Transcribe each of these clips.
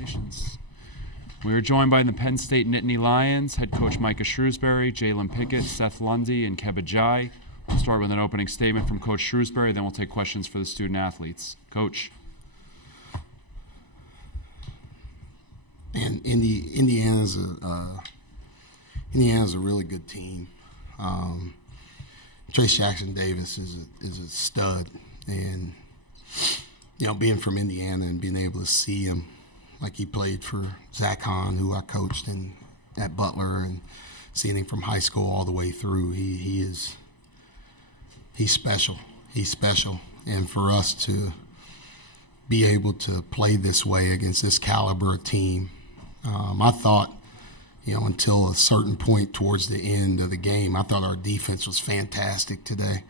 Congratulations. We are joined by the Penn State Nittany Lions, head coach Micah Shrewsberry, Jalen Pickett, Seth Lundy, and Keba Jai. We'll start with an opening statement from Coach Shrewsberry, then we'll take questions for the student athletes. Coach. And Indiana's a really good team. Trace Jackson Davis is a stud, and being from Indiana and being able to see him, like he played for Zach Hahn, who I coached at Butler, and seeing him from high school all the way through, he's special. He's special, and for us to be able to play this way against this caliber of team, I thought, until a certain point towards the end of the game, I thought our defense was fantastic today.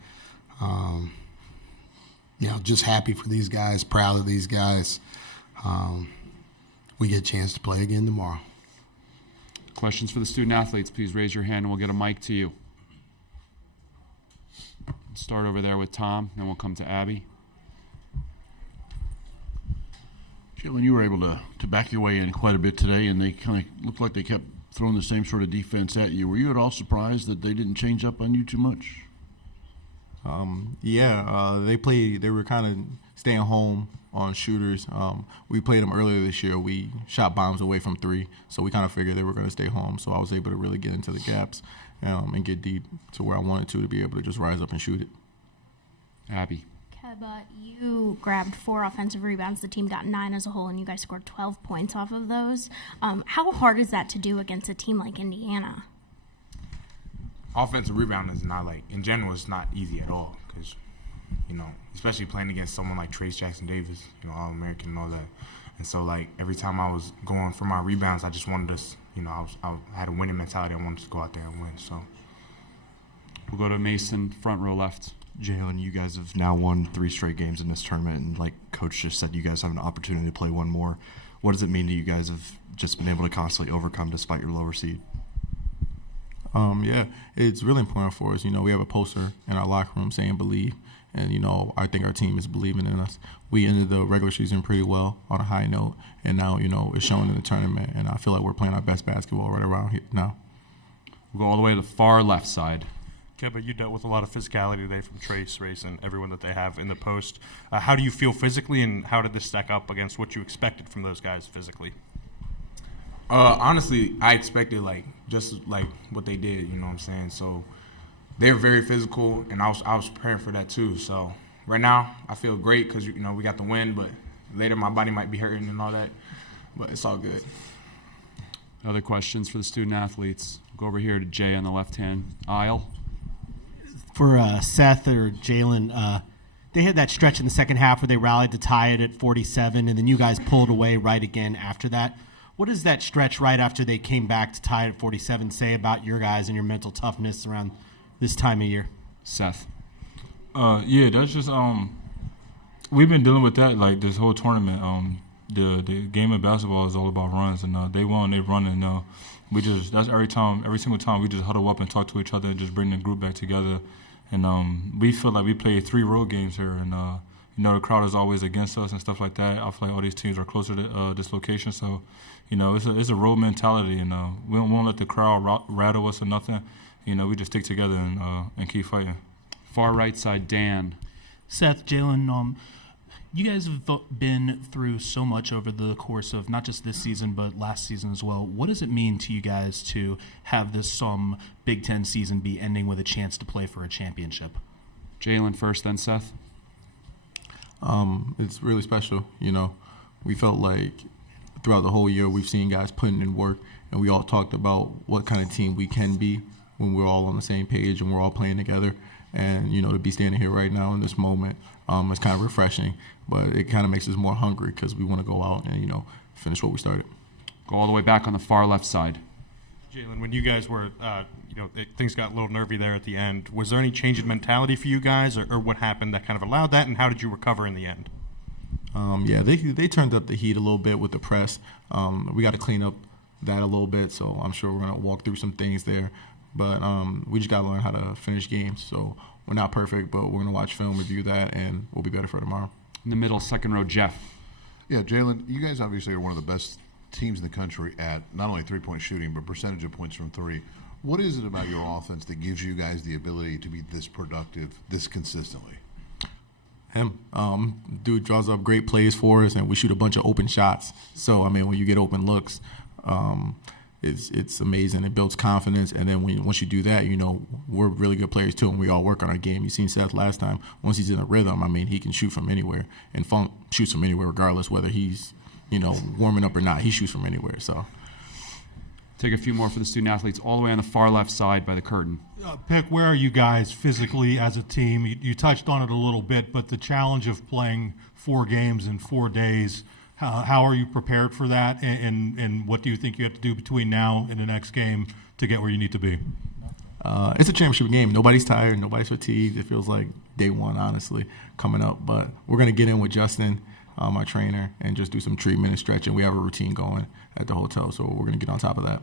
Just happy for these guys, proud of these guys. We get a chance to play again tomorrow. Questions for the student athletes, please raise your hand and we'll get a mic to you. Start over there with Tom, then we'll come to Abby. Jalen, you were able to back your way in quite a bit today, and they kind of looked like they kept throwing the same sort of defense at you. Were you at all surprised that they didn't change up on you too much? They were kind of staying home on shooters. We played them earlier this year. We shot bombs away from three, so we kind of figured they were going to stay home. So I was able to really get into the gaps and get deep to where I wanted to be able to just rise up and shoot it. Abby. Keba, you grabbed 4 offensive rebounds. The team got 9 as a whole, and you guys scored 12 points off of those. How hard is that to do against a team like Indiana? Offensive rebound is not, in general, it's not easy at all because, especially playing against someone like Trace Jackson Davis, All-American and all that. And so, every time I was going for my rebounds, I just wanted to, I had a winning mentality. I wanted to go out there and win. So we'll go to Mason, front row left. Jalen, you guys have now won 3 straight games in this tournament, and like Coach just said, you guys have an opportunity to play one more. What does it mean to you guys have just been able to constantly overcome despite your lower seed? It's really important for us. We have a poster in our locker room saying believe, and, I think our team is believing in us. We ended the regular season pretty well on a high note, and now, it's showing in the tournament, and I feel like we're playing our best basketball right around here now. We'll go all the way to the far left side. Keba, you dealt with a lot of physicality today from Trace, Race, and everyone that they have in the post. How do you feel physically, and how did this stack up against what you expected from those guys physically? Honestly, I expected just what they did. You know what I'm saying? So they're very physical, and I was preparing for that too. So right now I feel great because we got the win, but later my body might be hurting and all that, but it's all good. Other questions for the student athletes? Go over here to Jay on the left-hand aisle. For Seth or Jalen, they had that stretch in the second half where they rallied to tie it at 47, and then you guys pulled away right again after that. What does that stretch right after they came back to tie it at 47 say about your guys and your mental toughness around this time of year? Seth. That's just we've been dealing with that this whole tournament. The game of basketball is all about runs, and they won, they run, and that's every single time we just huddle up and talk to each other and just bring the group back together. And we feel like we played 3 road games here, and the crowd is always against us and stuff like that. I feel like all these teams are closer to this location, so it's a road mentality, and we won't let the crowd rattle us or nothing. We just stick together and keep fighting. Far right side, Dan. Seth, Jalen, you guys have been through so much over the course of not just this season but last season as well. What does it mean to you guys to have this Big Ten season be ending with a chance to play for a championship? Jalen first, then Seth. It's really special. We felt like throughout the whole year we've seen guys putting in work, and we all talked about what kind of team we can be when we're all on the same page and we're all playing together. And, to be standing here right now in this moment, it's kind of refreshing, but it kind of makes us more hungry because we want to go out and, finish what we started. Go all the way back on the far left side. Jalen, when you guys were, things got a little nervy there at the end, was there any change in mentality for you guys, or what happened that kind of allowed that, and how did you recover in the end? They turned up the heat a little bit with the press. We got to clean up that a little bit, so I'm sure we're going to walk through some things there. But we just got to learn how to finish games. So we're not perfect, but we're going to watch film, review that, and we'll be better for tomorrow. In the middle, second row, Jeff. Yeah, Jalen, you guys obviously are one of the best teams in the country at not only three-point shooting, but percentage of points from three. What is it about your offense that gives you guys the ability to be this productive, this consistently? Him. Dude draws up great plays for us, and we shoot a bunch of open shots. So, I mean, when you get open looks, it's amazing. It builds confidence, and then once you do that, you know, we're really good players too, and we all work on our game. You seen Seth last time. Once he's in a rhythm, I mean, he can shoot from anywhere, and Funk shoots from anywhere regardless whether he's, you know, warming up or not. He shoots from anywhere, so. Take a few more for the student athletes all the way on the far left side by the curtain. Pick, where are you guys physically as a team? You touched on it a little bit, but the challenge of playing 4 games in 4 days, how are you prepared for that? And what do you think you have to do between now and the next game to get where you need to be? It's a championship game. Nobody's tired. Nobody's fatigued. It feels like day one, honestly, coming up. But we're going to get in with Justin, my trainer, and just do some treatment and stretching. We have a routine going at the hotel, so we're going to get on top of that.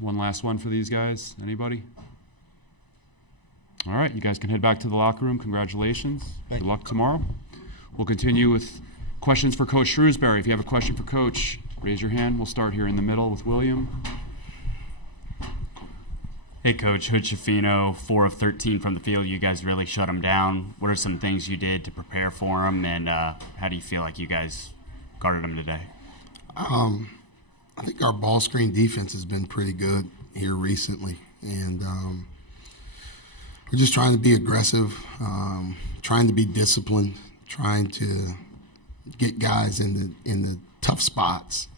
One last one for these guys. Anybody? All right, you guys can head back to the locker room. Congratulations. Good luck tomorrow. We'll continue with questions for Coach Shrewsberry. If you have a question for Coach, raise your hand. We'll start here in the middle with William. Hey, Coach. Hood Shafino, 4 of 13 from the field. You guys really shut him down. What are some things you did to prepare for him, and how do you feel like you guys guarded him today? I think our ball screen defense has been pretty good here recently, and we're just trying to be aggressive, trying to be disciplined, trying to get guys in the tough spots.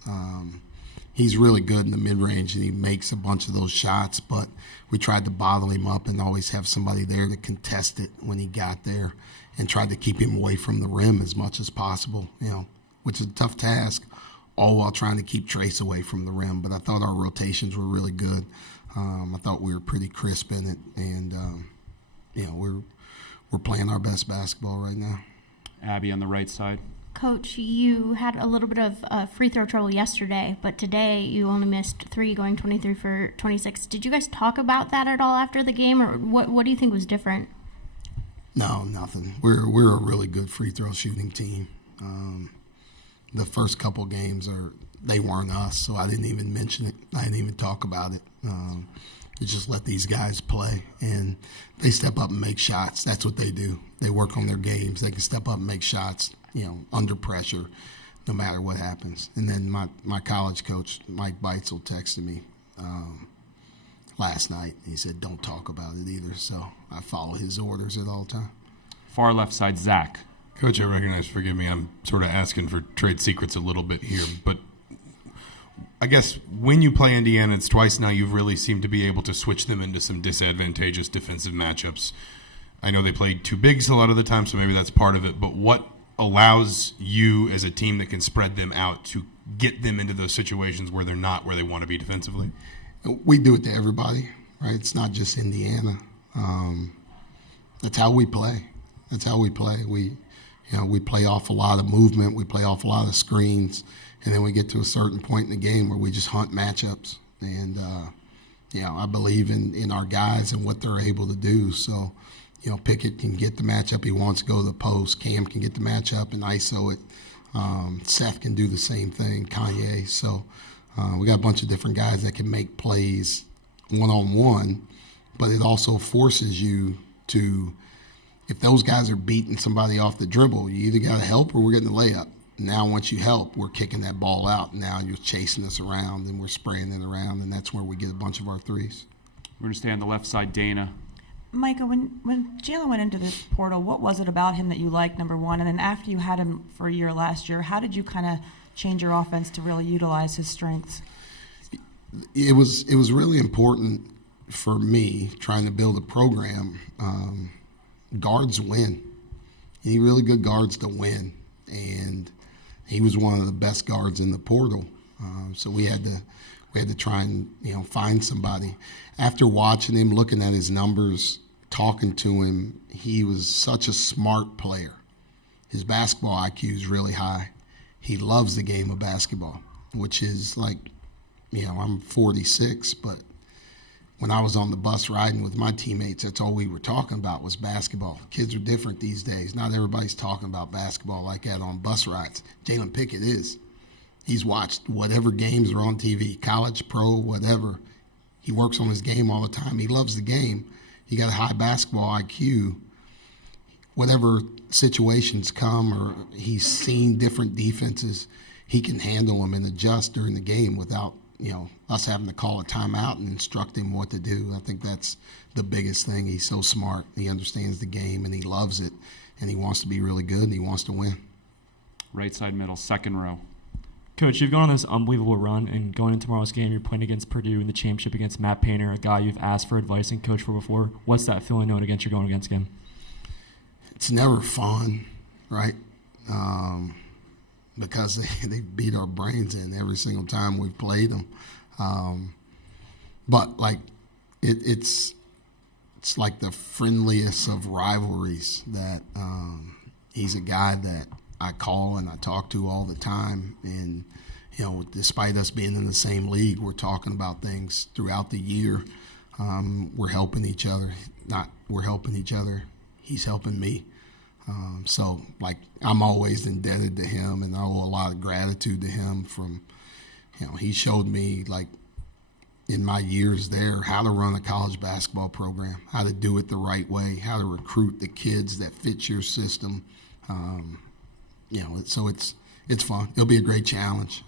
He's really good in the mid-range, and he makes a bunch of those shots, but we tried to bottle him up and always have somebody there to contest it when he got there and tried to keep him away from the rim as much as possible, you know, which is a tough task, all while trying to keep Trace away from the rim. But I thought our rotations were really good. I thought we were pretty crisp in it, and you know, we're playing our best basketball right now. Abby on the right side. Coach, you had a little bit of free throw trouble yesterday, but today you only missed 3, going 23 for 26. Did you guys talk about that at all after the game, or what do you think was different? No, nothing. We're a really good free throw shooting team. The first couple games they weren't us, so I didn't even mention it. I didn't even talk about it. We just let these guys play, and they step up and make shots. That's what they do. They work on their games. They can step up and make shots, you know, under pressure, no matter what happens. And then my college coach, Mike Beitzel, texted me last night. He said, don't talk about it either. So I follow his orders at all times. Far left side, Zach. Coach, I recognize, forgive me, I'm sort of asking for trade secrets a little bit here, but I guess when you play Indiana, it's twice now you've really seemed to be able to switch them into some disadvantageous defensive matchups. I know they played 2 bigs a lot of the time, so maybe that's part of it, but what allows you as a team that can spread them out to get them into those situations where they're not where they want to be defensively? We do it to everybody, right? It's not just Indiana. That's how we play. That's how we play. We play off a lot of movement. We play off a lot of screens. And then we get to a certain point in the game where we just hunt matchups. And, I believe in our guys and what they're able to do. So, Pickett can get the matchup he wants to go to the post. Cam can get the matchup and ISO it. Seth can do the same thing, Kanye. So we got a bunch of different guys that can make plays one-on-one, but it also forces you to, if those guys are beating somebody off the dribble, you either got to help or we're getting the layup. Now, once you help, we're kicking that ball out. Now you're chasing us around and we're spraying it around, and that's where we get a bunch of our threes. We're going to stay on the left side, Dana. Micah, when Jalen went into this portal, what was it about him that you liked, number one? And then after you had him for a year last year, how did you kind of change your offense to really utilize his strengths? It was really important for me trying to build a program. Guards win. You need really good guards to win. And he was one of the best guards in the portal. So we had to try and find somebody. After watching him, looking at his numbers, talking to him, he was such a smart player. His basketball IQ is really high. He loves the game of basketball, which is like, I'm 46, but when I was on the bus riding with my teammates, that's all we were talking about was basketball. Kids are different these days. Not everybody's talking about basketball like that on bus rides. Jalen Pickett is. He's watched whatever games are on TV, college, pro, whatever. He works on his game all the time. He loves the game. He got a high basketball IQ. Whatever situations come or he's seen different defenses, he can handle them and adjust during the game without, us having to call a timeout and instruct him what to do. I think that's the biggest thing. He's so smart. He understands the game and he loves it, and he wants to be really good and he wants to win. Right side middle, second row. Coach, you've gone on this unbelievable run, and going into tomorrow's game, you're playing against Purdue in the championship against Matt Painter, a guy you've asked for advice and coached for before. What's that feeling knowing you're going against him? It's never fun, right? Because they beat our brains in every single time we've played them. But like it's like the friendliest of rivalries that he's a guy that I call and I talk to all the time. And, despite us being in the same league, we're talking about things throughout the year. We're helping each other. We're helping each other. He's helping me. So, I'm always indebted to him, and I owe a lot of gratitude to him from, he showed me, in my years there, how to run a college basketball program, how to do it the right way, how to recruit the kids that fit your system. So it's fun. It'll be a great challenge.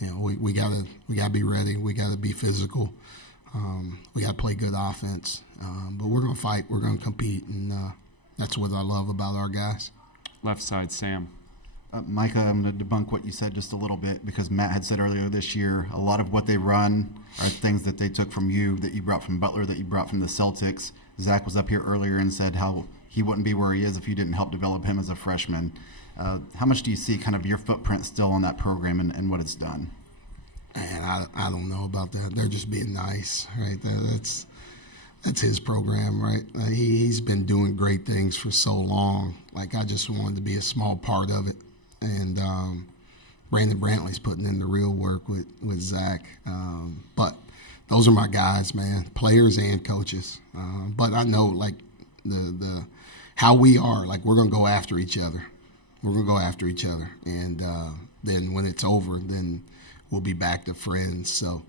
We gotta be ready. We gotta be physical. We gotta play good offense. But we're gonna fight. We're gonna compete, and that's what I love about our guys. Left side, Sam. Micah, I'm going to debunk what you said just a little bit, because Matt had said earlier this year a lot of what they run are things that they took from you, that you brought from Butler, that you brought from the Celtics. Zach was up here earlier and said how he wouldn't be where he is if you didn't help develop him as a freshman. How much do you see kind of your footprint still on that program and what it's done? Man, I don't know about that. They're just being nice, right? That's his program, right? He's been doing great things for so long. I just wanted to be a small part of it. And Brandon Brantley's putting in the real work with Zach. But those are my guys, man, players and coaches. But I know, the how we are, we're going to go after each other. We're going to go after each other. And then when it's over, then we'll be back to friends. So,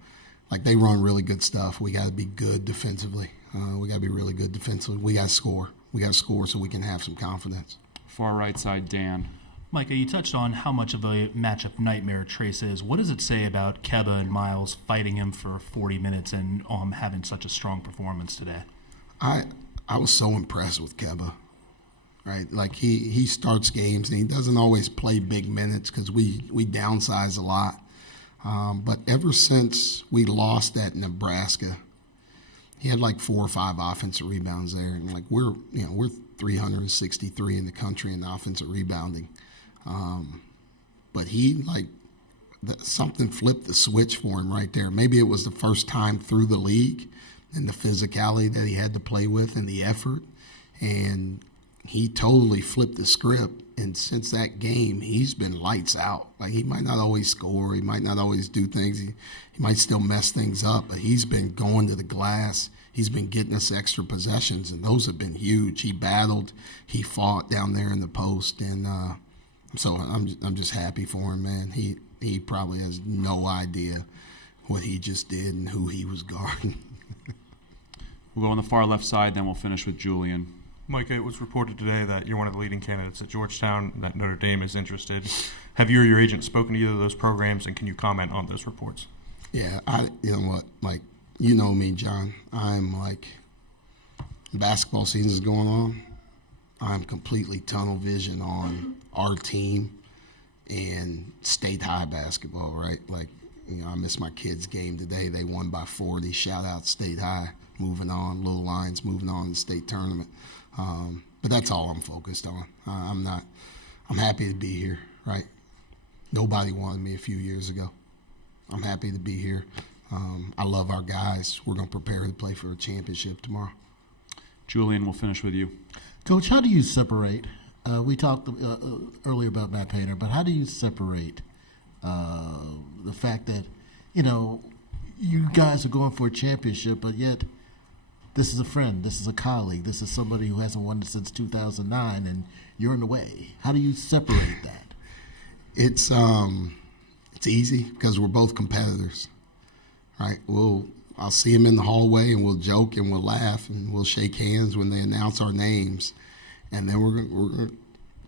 they run really good stuff. We got to be good defensively. We got to be really good defensively. We got to score. We got to score so we can have some confidence. Far right side, Dan. Micah, you touched on how much of a matchup nightmare Trace is. What does it say about Keba and Miles fighting him for 40 minutes and having such a strong performance today? I was so impressed with Keba, right? He starts games and he doesn't always play big minutes because we downsize a lot. But ever since we lost at Nebraska, he had 4 or 5 offensive rebounds there, and we're 363 in the country in offensive rebounding. But he something flipped the switch for him right there. Maybe it was the first time through the league and the physicality that he had to play with and the effort, and he totally flipped the script. And since that game, he's been lights out. He might not always score, he might not always do things, he might still mess things up, but he's been going to the glass. He's been getting us extra possessions, and those have been huge. He battled, he fought down there in the post, and so I'm just happy for him, man. He probably has no idea what he just did and who he was guarding. We'll go on the far left side, then we'll finish with Julian. Micah, it was reported today that you're one of the leading candidates at Georgetown, that Notre Dame is interested. Have you or your agent spoken to either of those programs, and can you comment on those reports? Yeah, you know what, you know me, John. I'm basketball season is going on. I'm completely tunnel vision on our team and state high basketball, right? I missed my kids' game today. They won by 40. Shout out State High. Moving on, Little Lions moving on to the state tournament. But that's all I'm focused on. I'm happy to be here, right? Nobody wanted me a few years ago. I'm happy to be here. I love our guys. We're going to prepare to play for a championship tomorrow. Julian, we'll finish with you. Coach, how do you separate? We talked earlier about Matt Painter, but how do you separate the fact that, you guys are going for a championship, but yet this is a friend, this is a colleague, this is somebody who hasn't won since 2009, and you're in the way. How do you separate that? It's easy because we're both competitors, right? I'll see him in the hallway and we'll joke and we'll laugh and we'll shake hands when they announce our names, and then we're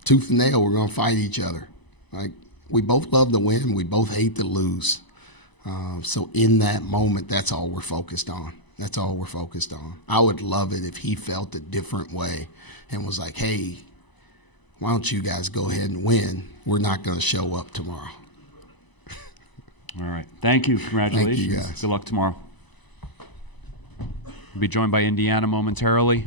tooth and nail. We're going to fight each other. Like, we both love to win, we both hate to lose. So in that moment, that's all we're focused on. That's all we're focused on. I would love it if he felt a different way and was like, hey, why don't you guys go ahead and win? We're not going to show up tomorrow. All right. Thank you. Congratulations. Thank you, guys. Good luck tomorrow. We'll be joined by Indiana momentarily.